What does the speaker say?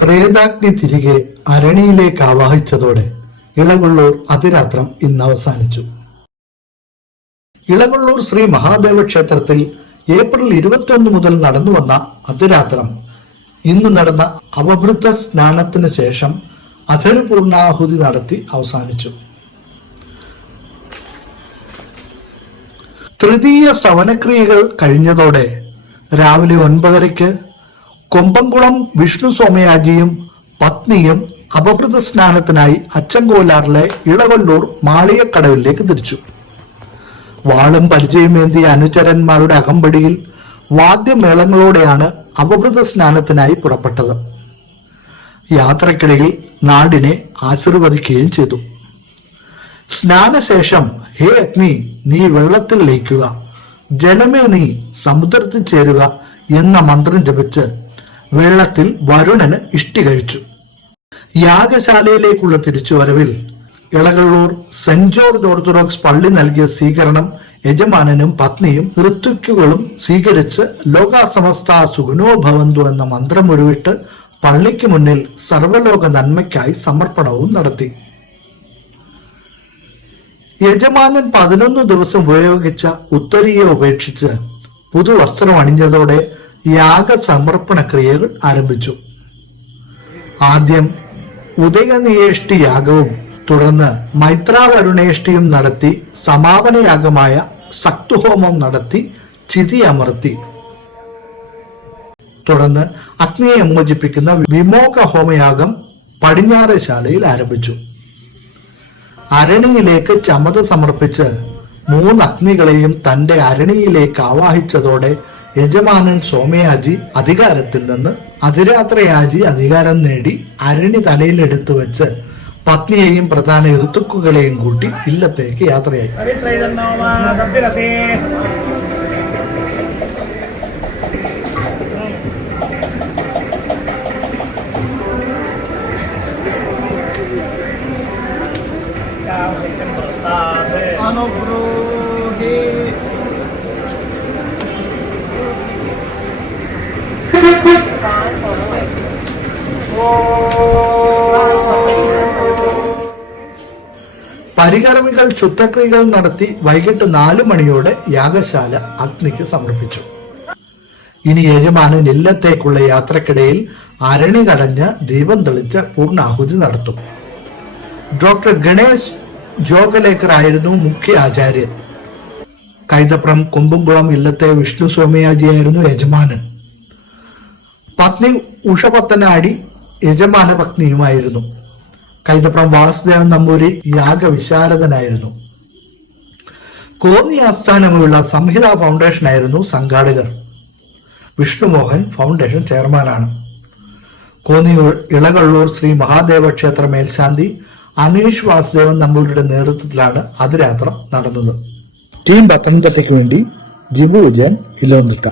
പ്രേതാഗ്നി തിരികെ അരണിയിലേക്ക് ആവാഹിച്ചതോടെ ഇളകൊള്ളൂർ അതിരാത്രം ഇന്ന് അവസാനിച്ചു ഇളകൊള്ളൂർ ശ്രീ മഹാദേവ ക്ഷേത്രത്തിൽ ഏപ്രിൽ ഇരുപത്തിയൊന്ന് മുതൽ നടന്നു വന്ന അതിരാത്രം ഇന്ന് നടന്ന അവഭൃത സ്നാനത്തിന് ശേഷം അധരപൂർണാഹുതി നടത്തി അവസാനിച്ചു. തൃതീയ സവനക്രിയകൾ കഴിഞ്ഞതോടെ രാവിലെ ഒൻപതരയ്ക്ക് കൊമ്പംകുളം വിഷ്ണു സോമയാജിയും പത്നിയും അപഹൃത സ്നാനത്തിനായി അച്ചൻകോലാറിലെ ഇളകൊല്ലൂർ മാളികക്കടവിലേക്ക് തിരിച്ചു. വാളും പരിചയമേന്തിയ അനുചരന്മാരുടെ അകമ്പടിയിൽ വാദ്യമേളങ്ങളോടെയാണ് അപഹൃത സ്നാനത്തിനായി പുറപ്പെട്ടത്. യാത്രക്കിടയിൽ നാടിനെ ആശീർവദിക്കുകയും ചെയ്തു. സ്നാനശേഷം ഹേ അഗ്നി നീ വെള്ളത്തിൽ ലയിക്കുക. ജലമേ നീ സമുദ്രത്തിൽ ചേരുക എന്ന മന്ത്രം ജപിച്ച് വെള്ളത്തിൽ വരുണന് ഇഷ്ടി കഴിച്ചു. യാഗശാലയിലേക്കുള്ള തിരിച്ചുവരവിൽ ഇളകള്ളൂർ സെന്റ് ജോർജ് ഓർത്തഡോക്സ് പള്ളി നൽകിയ സ്വീകരണം യജമാനനും പത്നിയും ഋത്വിക്കുകളും സ്വീകരിച്ച് ലോകാസമസ്ത സുഗുണോ ഭവന്തു എന്ന മന്ത്രം ഉരുവിട്ട് പള്ളിക്ക് മുന്നിൽ സർവലോക നന്മയ്ക്കായി സമർപ്പണവും നടത്തി. യജമാനൻ പതിനൊന്ന് ദിവസം ഉപയോഗിച്ച ഉത്തരിയെ ഉപേക്ഷിച്ച് പുതുവസ്ത്രം അണിഞ്ഞതോടെ യാഗ സമർപ്പണ ക്രിയകൾ ആരംഭിച്ചു. ആദ്യം ഉദയനിയേഷ്ടി യാഗവും തുടർന്ന് മൈത്രാവരുണേഷ്ടിയും നടത്തി സമാപന യാഗമായ സക്തുഹോമം നടത്തി ചിതി അമർത്തി തുടർന്ന് അഗ്നിയെ മോചിപ്പിക്കുന്ന വിമോക ഹോമയാഗം പടിഞ്ഞാറ് ശാലയിൽ ആരംഭിച്ചു. അരണിയിലേക്ക് ചമത സമർപ്പിച്ച് മൂന്ന് അഗ്നികളെയും തന്റെ അരണിയിലേക്ക് ആവാഹിച്ചതോടെ യജമാനൻ സോമയാജി അധികാരത്തിൽ നിന്ന് അതിരാത്രയാജി അധികാരം നേടി അരണി തലയിലെടുത്തു വെച്ച് പത്നിയെയും പ്രധാന ഋതുക്കുകളെയും കൂട്ടി ഇല്ലത്തേക്ക് യാത്രയായി. തദ്ദിരസേ പരികർമ്മികൾ ചുത്തക്രിയകൾ നടത്തി വൈകിട്ട് നാലു മണിയോടെ യാഗശാല അഗ്നിക്ക് സമർപ്പിച്ചു. ഇനി യജമാനൻ ഇല്ലത്തേക്കുള്ള യാത്രക്കിടയിൽ അരണി കടഞ്ഞ് ദീപം തെളിച്ച് പൂർണാഹുതി നടത്തും. ഡോക്ടർ ഗണേശ് ജോഗലേക്കർ ആയിരുന്നു മുഖ്യ ആചാര്യൻ കൈതപ്രം കുമ്പംകുളം ഇല്ലത്തെ വിഷ്ണു സ്വാമിയാജിയായിരുന്നു യജമാനൻ. പത്നി ഉഷപത്തനാടി യജമാന പത്നിയുമായിരുന്നു. കൈതപ്രം വാസുദേവൻ നമ്പൂരി യാഗവിശാരദനായിരുന്നു കോന്നി ആസ്ഥാനമുള്ള സംഹിത ഫൗണ്ടേഷൻ ആയിരുന്നു സംഘാടകർ. വിഷ്ണുമോഹൻ ഫൗണ്ടേഷൻ ചെയർമാനാണ്. കോന്നി ഇളകള്ളൂർ ശ്രീ മഹാദേവ ക്ഷേത്ര മേൽശാന്തി അനീഷ് വാസുദേവൻ നമ്മളുടെ നേതൃത്വത്തിലാണ് അതിരാത്രം നടന്നത്. ടീം പത്തനംതിട്ടയ്ക്ക് വേണ്ടി ജിബു വിജയൻ ഇലോന്നിട്ട